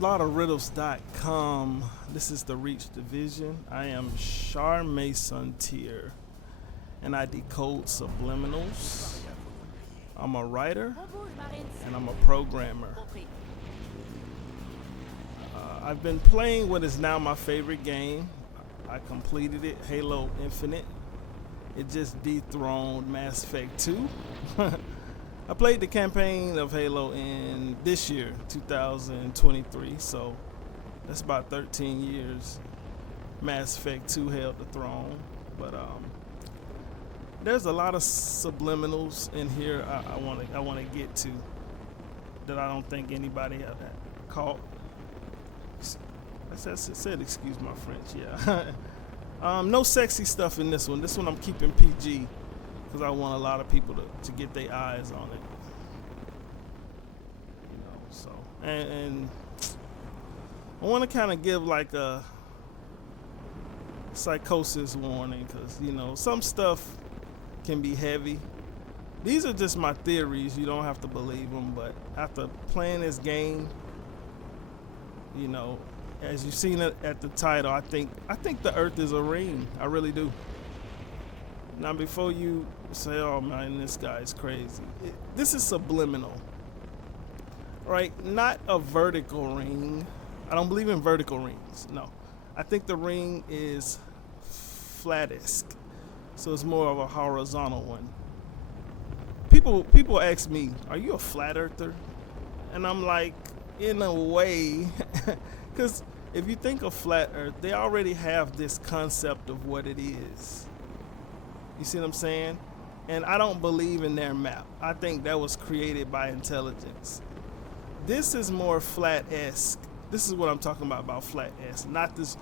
Lottoriddles.com. This is the Reach Division. I am Char Mason Tier, and I decode subliminals. I'm a writer, and I'm a programmer. I've been playing what is now my favorite game. I completed it, Halo Infinite. It just dethroned Mass Effect 2. I played the campaign of Halo in this year, 2023, so that's about 13 years. Mass Effect 2 held the throne, but there's a lot of subliminals in here I want to get to that I don't think anybody have caught. I said excuse my French, yeah. No sexy stuff in this one. This one I'm keeping PG. Because I want a lot of people to get their eyes on it, so and I want to kind of give like a psychosis warning, because some stuff can be heavy. These are just my theories. You don't have to believe them, but after playing this game, as you've seen it at the title, I think the Earth is a ring. I really do. Now, before you say, "Oh man, this guy is crazy," this is subliminal, right? Not a vertical ring. I don't believe in vertical rings. No, I think the ring is flattest, so it's more of a horizontal one. People ask me, "Are you a flat earther?" And I'm like, in a way, because if you think of flat Earth, they already have this concept of what it is. You see what I'm saying? And I don't believe in their map. I think that was created by intelligence. This is more flat-esque. This is what I'm talking about flat-esque. Not this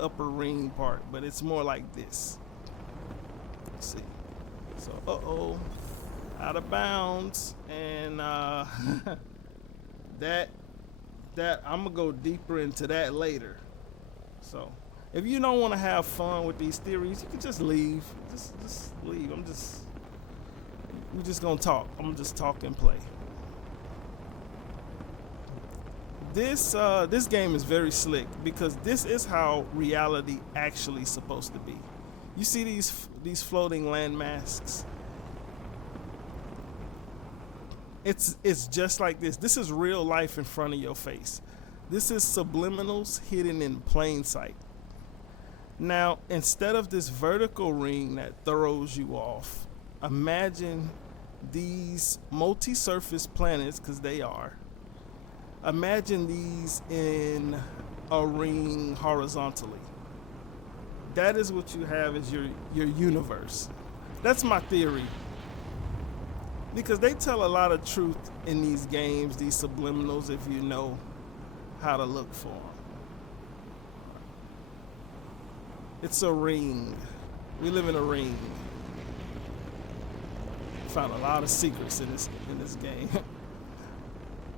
upper ring part, but it's more like this. Let's see. So, out of bounds. And that I'm going to go deeper into that later. So, if you don't want to have fun with these theories, you can just leave. Just leave. We're just gonna talk. I'm gonna just talk and play. This game is very slick because this is how reality actually supposed to be. You see these floating land masks? It's just like this. This is real life in front of your face. This is subliminals hidden in plain sight. Now, instead of this vertical ring that throws you off, imagine these multi-surface planets, because they are. Imagine these in a ring horizontally. That is what you have as your universe. That's my theory. Because they tell a lot of truth in these games, these subliminals, if you know how to look for them. It's a ring. We live in a ring. Found a lot of secrets in this game.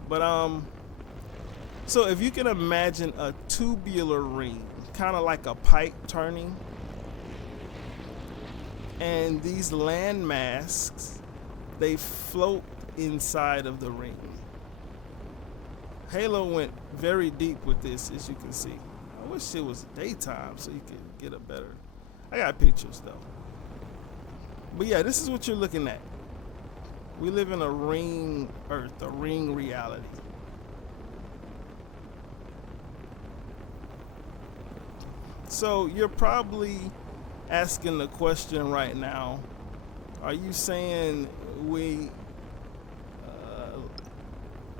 But so if you can imagine a tubular ring, kind of like a pipe turning, and these land masks, they float inside of the ring. Halo went very deep with this, as you can see. I wish it was daytime so you could get a better. I got pictures though. But yeah, this is what you're looking at. We live in a ring Earth, a ring reality. So you're probably asking the question right now, are you saying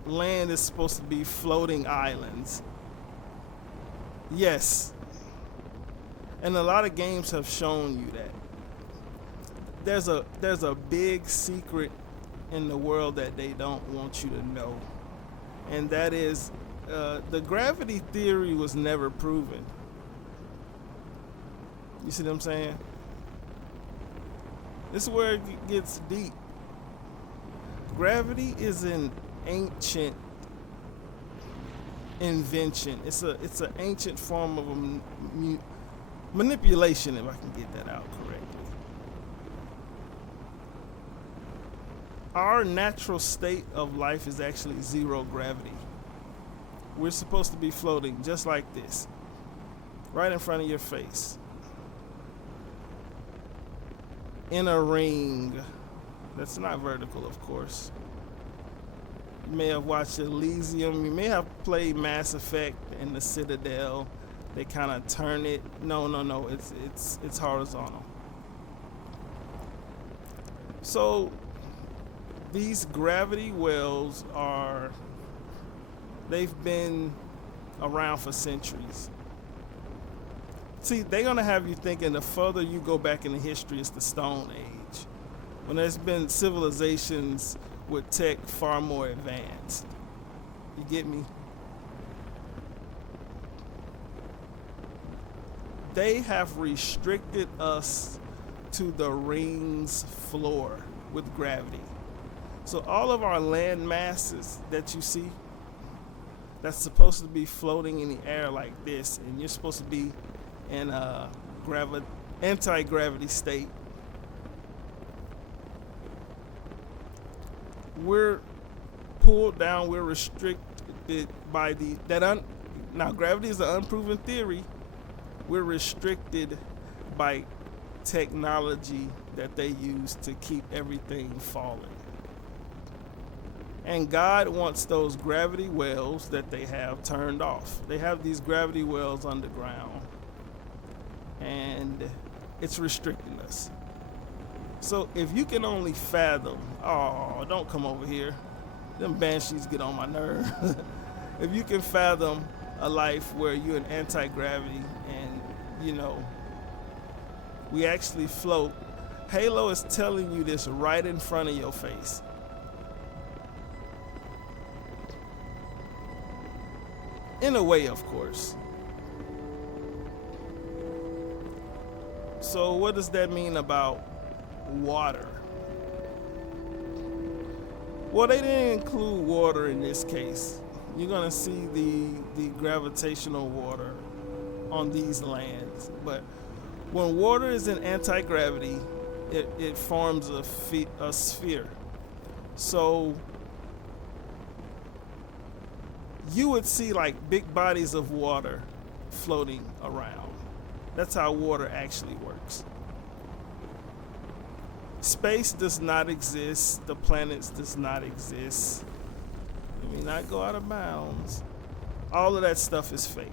land is supposed to be floating islands? Yes. And a lot of games have shown you that. There's a big secret in the world that they don't want you to know. And that is the gravity theory was never proven. You see what I'm saying? This is where it gets deep. Gravity is an ancient invention. It's an ancient form of a manipulation, if I can get that out correctly. Our natural state of life is actually zero gravity. we're supposed to be floating just like this, right in front of your face, in a ring that's not vertical, of course. You may have watched Elysium. You may have played Mass Effect and the Citadel. They kind of turn it. No. It's horizontal. So these gravity wells they've been around for centuries. See, they're gonna have you thinking the further you go back in the history, it's the Stone Age, when there's been civilizations with tech far more advanced. You get me? They have restricted us to the ring's floor with gravity. So all of our land masses that you see, that's supposed to be floating in the air like this, and you're supposed to be in a anti-gravity state. We're pulled down, we're restricted by now gravity is an unproven theory. We're restricted by technology that they use to keep everything falling. And God wants those gravity wells that they have turned off. They have these gravity wells underground, and it's restricting us. So if you can only fathom, oh, don't come over here. Them banshees get on my nerve. If you can fathom a life where you're in anti-gravity and, we actually float, Halo is telling you this right in front of your face. In a way, of course. So what does that mean about water? Well, they didn't include water in this case. You're gonna see the gravitational water on these lands, but when water is in anti-gravity, it forms a sphere. So you would see like big bodies of water floating around. That's how water actually works. Space does not exist. The planets does not exist. Let me not go out of bounds. All of that stuff is fake.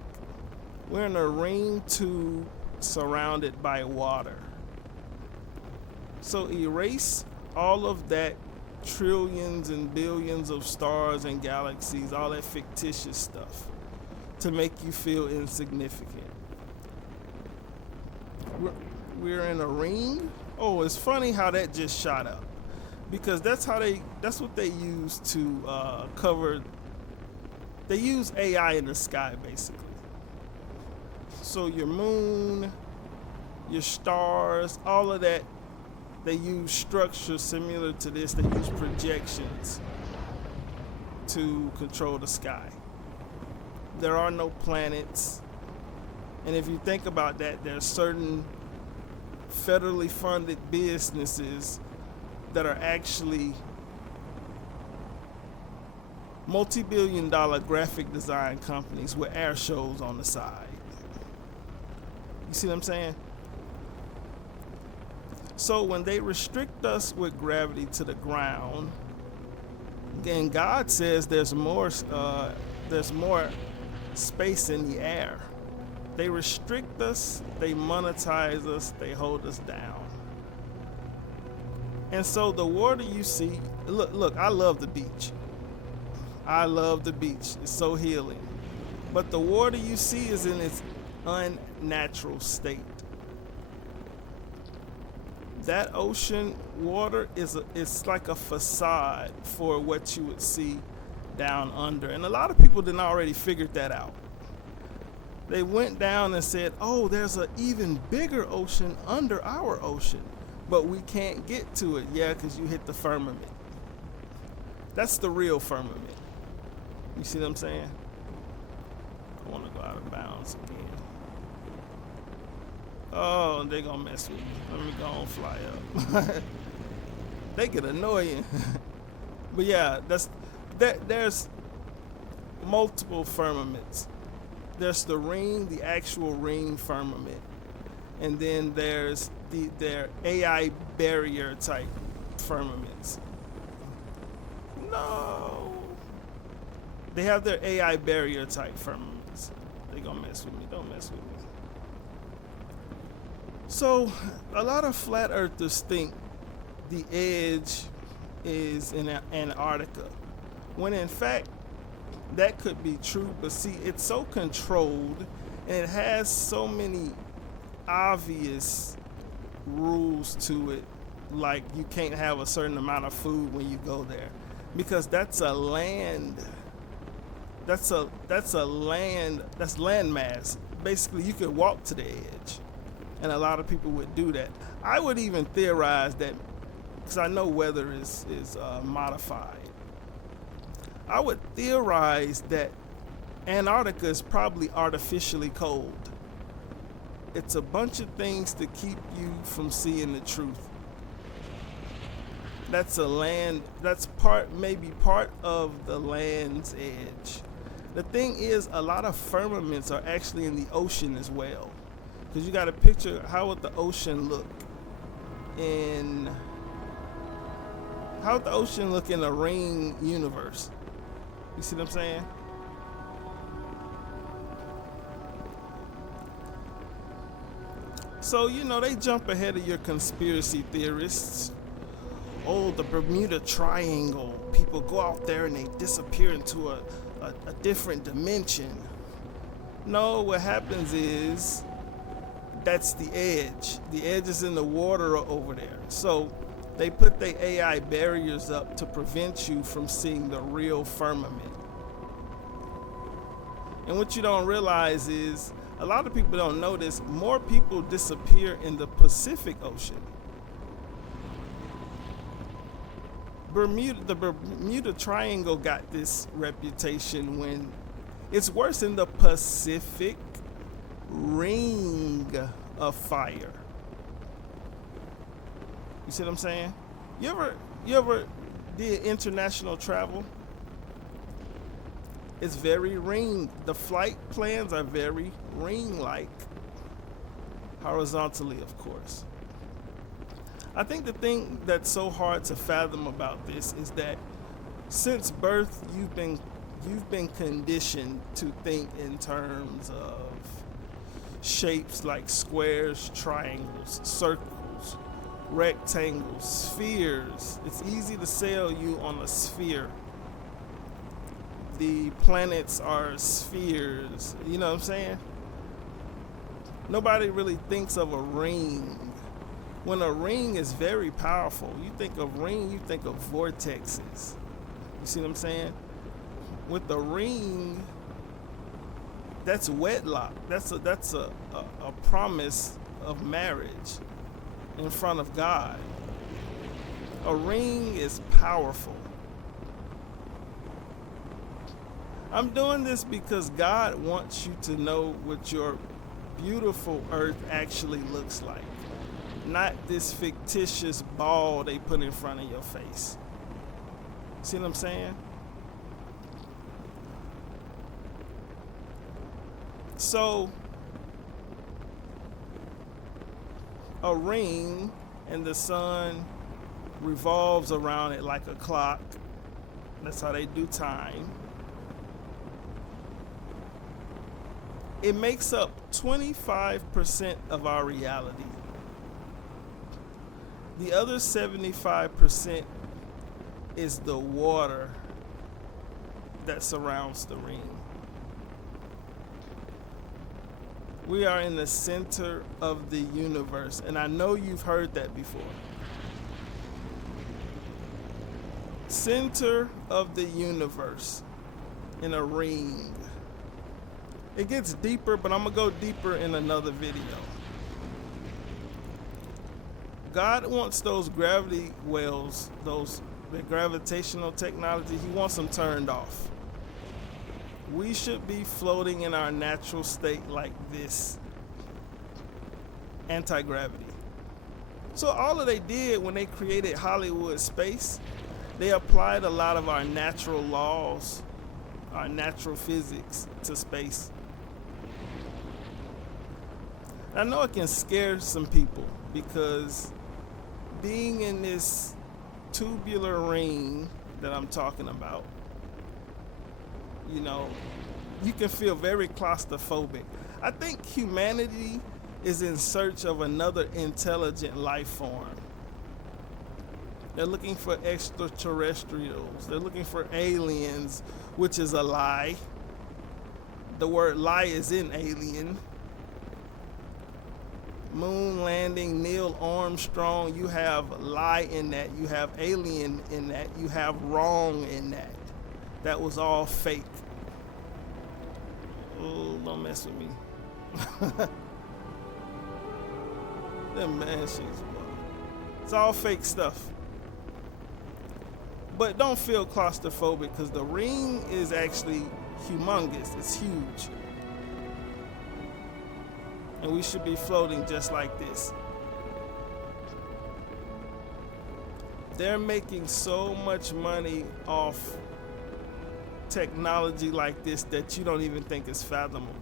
We're in a ring tube surrounded by water. So erase all of that trillions and billions of stars and galaxies, all that fictitious stuff, to make you feel insignificant. We're in a ring. Oh, it's funny how that just shot up, because that's what they use to cover. They use AI in the sky, basically. So your moon, your stars, all of that, they use structures similar to this. They use projections to control the sky. There are no planets. And if you think about that, there are certain federally funded businesses that are actually multi-billion-dollar graphic design companies with air shows on the side. You see what I'm saying? So when they restrict us with gravity to the ground, then God says there's more space in the air. They restrict us, they monetize us, they hold us down. And so the water you see, look, I love the beach. I love the beach. It's so healing. But the water you see is in its unnatural state. That ocean water it's like a facade for what you would see down under. And a lot of people didn't already figured that out. They went down and said, oh, there's an even bigger ocean under our ocean, but we can't get to it. Yeah, because you hit the firmament. That's the real firmament. You see what I'm saying? I want to go out of bounds again. Oh, they're going to mess with me. Let me go and fly up. They get annoying. But yeah, there's multiple firmaments. There's the ring, the actual ring firmament, and then there's their AI barrier type firmaments. No, they have their AI barrier type firmaments. They gonna mess with me. Don't mess with me. So a lot of flat earthers think the edge is in Antarctica, when in fact that could be true, but see, it's so controlled and it has so many obvious rules to it, like you can't have a certain amount of food when you go there, because that's land mass. Basically, you could walk to the edge, and a lot of people would do that. I would even theorize that, because I know weather is modified. I would theorize that Antarctica is probably artificially cold. It's a bunch of things to keep you from seeing the truth. That's maybe part of the land's edge. The thing is, a lot of firmaments are actually in the ocean as well. Because you got to picture, how would the ocean look in a ring universe? You see what I'm saying? So, they jump ahead of your conspiracy theorists. Oh, the Bermuda Triangle. People go out there and they disappear into a different dimension. No, what happens is, that's the edge. The edge is in the water over there. So they put their AI barriers up to prevent you from seeing the real firmament. And what you don't realize is, a lot of people don't know this, more people disappear in the Pacific Ocean. The Bermuda Triangle got this reputation when it's worse in the Pacific Ring of Fire. You see what I'm saying? You ever did international travel? It's very ring. The flight plans are very ring-like, horizontally, of course. I think the thing that's so hard to fathom about this is that since birth, you've been conditioned to think in terms of shapes like squares, triangles, circles, rectangles, spheres. It's easy to sell you on a sphere. The planets are spheres. You know what I'm saying? Nobody really thinks of a ring. When a ring is very powerful, you think of ring, you think of vortexes. You see what I'm saying? With the ring, that's wedlock. That's a promise of marriage in front of God. A ring is powerful. I'm doing this because God wants you to know what your beautiful earth actually looks like, not this fictitious ball they put in front of your face. See what I'm saying? So, a ring, and the sun revolves around it like a clock. That's how they do time. It makes up 25% of our reality. The other 75% is the water that surrounds the ring. We are in the center of the universe, and I know you've heard that before. Center of the universe in a ring. It gets deeper, but I'm going to go deeper in another video. God wants those gravity wells, the gravitational technology, he wants them turned off. We should be floating in our natural state like this. Anti-gravity. So all that they did when they created Hollywood space, they applied a lot of our natural laws our natural physics to space. I know it can scare some people because being in this tubular ring that I'm talking about, you know, you can feel very claustrophobic. I think humanity is in search of another intelligent life form. They're looking for extraterrestrials. They're looking for aliens, which is a lie. The word lie is in alien. Moon landing, Neil Armstrong, you have lie in that. You have alien in that. You have wrong in that. That was all fake. Oh, don't mess with me. Them banshees, it's all fake stuff. But don't feel claustrophobic because the ring is actually humongous. It's huge. And we should be floating just like this. They're making so much money off technology like this that you don't even think is fathomable.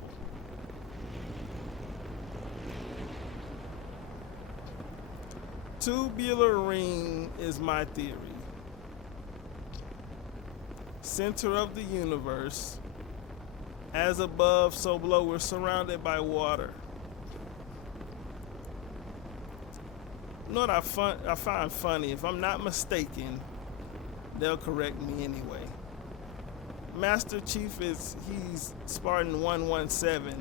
Tubular ring is my theory. Center of the universe. As above, so below. We're surrounded by water. You know what I find funny? If I'm not mistaken, they'll correct me anyway. Master Chief he's Spartan 117.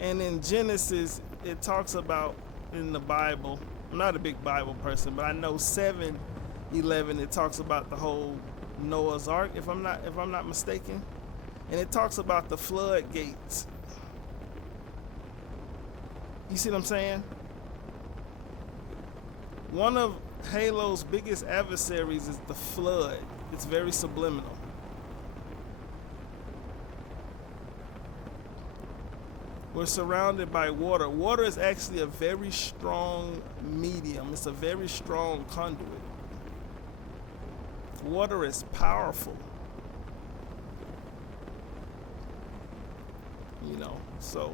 And in Genesis, it talks about in the Bible, I'm not a big Bible person, but I know 7:11 it talks about the whole Noah's Ark, if I'm not mistaken. And it talks about the floodgates. You see what I'm saying? One of Halo's biggest adversaries is the flood. It's very subliminal. We're surrounded by water. Water is actually a very strong medium. It's a very strong conduit. Water is powerful. You know, so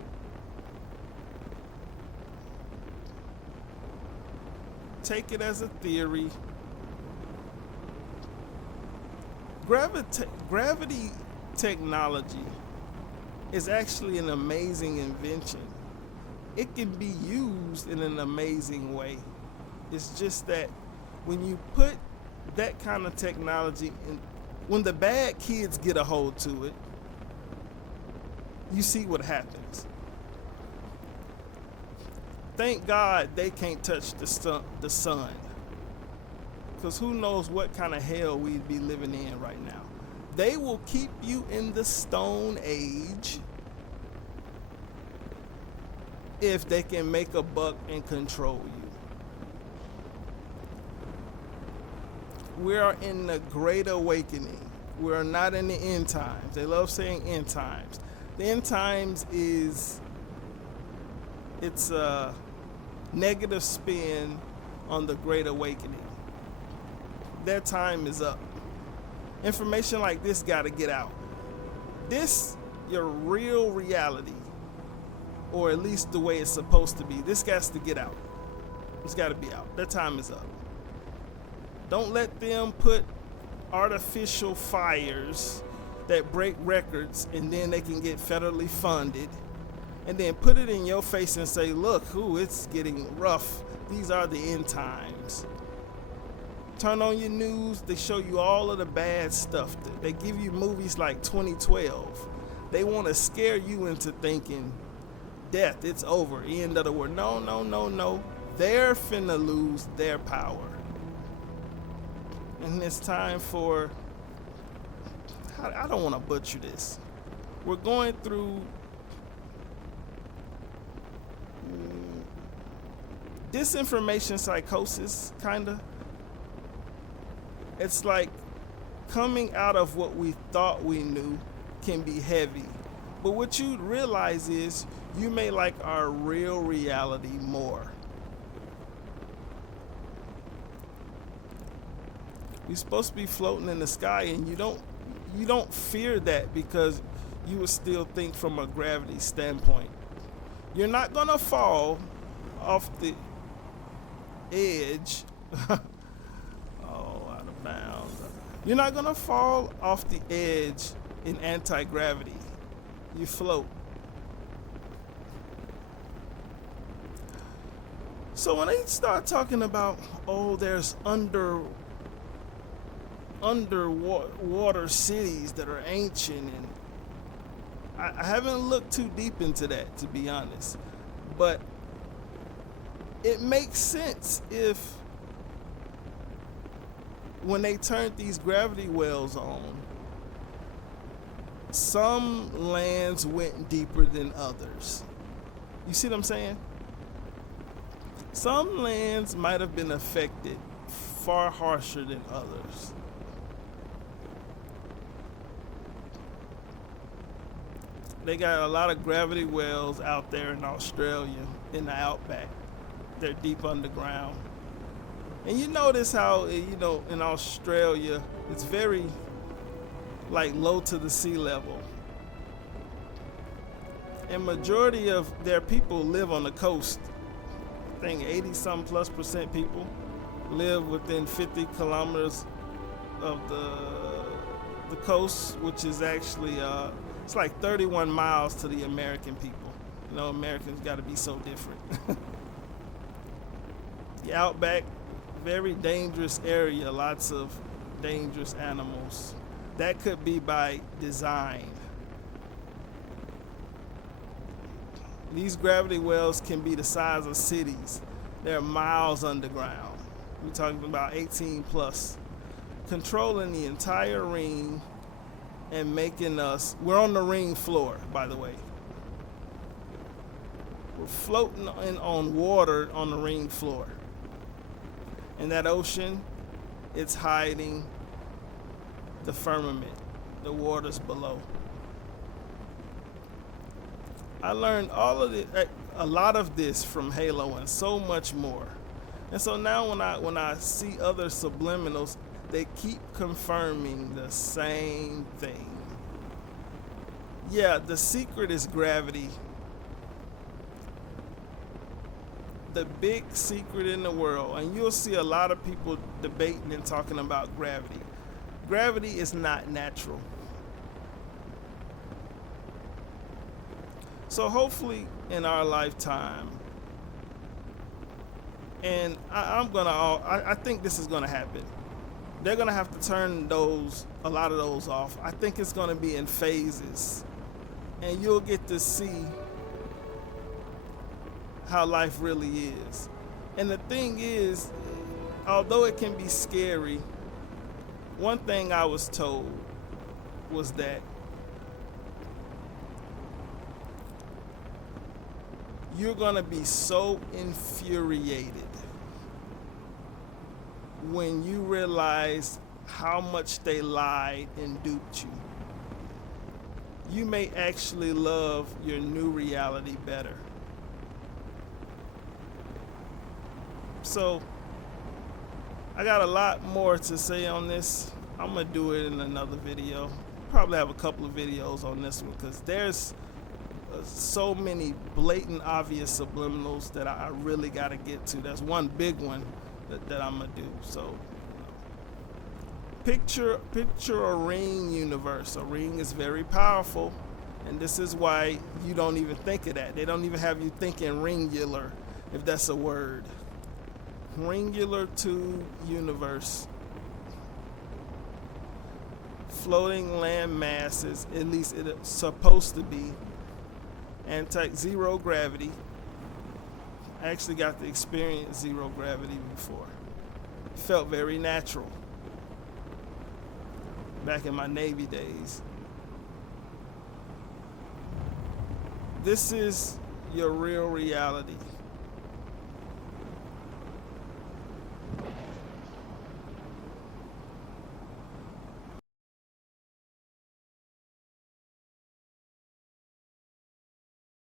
take it as a theory. Gravity technology is actually an amazing invention. It can be used in an amazing way. It's just that when you put that kind of technology in, when the bad kids get a hold to it, you see what happens. Thank God they can't touch the sun. Because who knows what kind of hell we'd be living in right now. They will keep you in the Stone Age if they can make a buck and control you. We are in the Great Awakening. We are not in the end times. They love saying end times. The end times it's a negative spin on the Great Awakening. Their time is up. Information like this got to get out. This, your real reality, or at least the way it's supposed to be, this has to get out. It's got to be out. Their time is up. Don't let them put artificial fires that break records and then they can get federally funded and then put it in your face and say, look, it's getting rough. These are the end times. Turn on your news, they show you all of the bad stuff. They give you movies like 2012. They want to scare you into thinking death, it's over, end of the world. No. They're finna lose their power. And it's time for, I don't want to butcher this. We're going through disinformation psychosis, kinda. It's like coming out of what we thought we knew can be heavy. But what you realize is you may like our real reality more. You're supposed to be floating in the sky and you you don't fear that because you would still think from a gravity standpoint. You're not gonna fall off the edge. Oh, out of bounds. You're not gonna fall off the edge in anti-gravity. You float. So when they start talking about, oh, there's underwater cities that are ancient, and I haven't looked too deep into that, to be honest, but it makes sense if when they turned these gravity wells on, some lands went deeper than others. You see what I'm saying? Some lands might have been affected far harsher than others. They got a lot of gravity wells out there in Australia, in the outback. They're deep underground. And you notice how, in Australia, it's very like low to the sea level. And majority of their people live on the coast. I think 80% people live within 50 kilometers of the coast, which is actually it's like 31 miles to the American people. Americans got to be so different. The outback, very dangerous area, lots of dangerous animals. That could be by design. These gravity wells can be the size of cities. They're miles underground. We're talking about 18 plus. Controlling the entire ring and making us, we're on the ring floor, by the way. We're floating on water on the ring floor. And that ocean, it's hiding the firmament, the waters below. I learned a lot of this from Halo and so much more. And so now when I see other subliminals, they keep confirming the same thing. Yeah, the secret is gravity. The big secret in the world, and you'll see a lot of people debating and talking about gravity. Gravity is not natural. So hopefully in our lifetime, and I think this is gonna happen. They're gonna have to turn a lot of those off. I think it's gonna be in phases, and you'll get to see how life really is. And the thing is, although it can be scary, one thing I was told was that you're gonna be so infuriated when you realize how much they lied and duped you. You may actually love your new reality better. So I got a lot more to say on this. I'm gonna do it in another video. Probably have a couple of videos on this one because there's so many blatant obvious subliminals that I really got to get to. There's one big one that I'm gonna do. So picture a ring universe. A ring is very powerful, and this is why you don't even think of that. They don't even have you thinking ringular, if that's a word. Ringular tube universe. Floating land masses, at least it's supposed to be. Zero gravity. I actually got to experience zero gravity before. It felt very natural. Back in my Navy days. This is your real reality.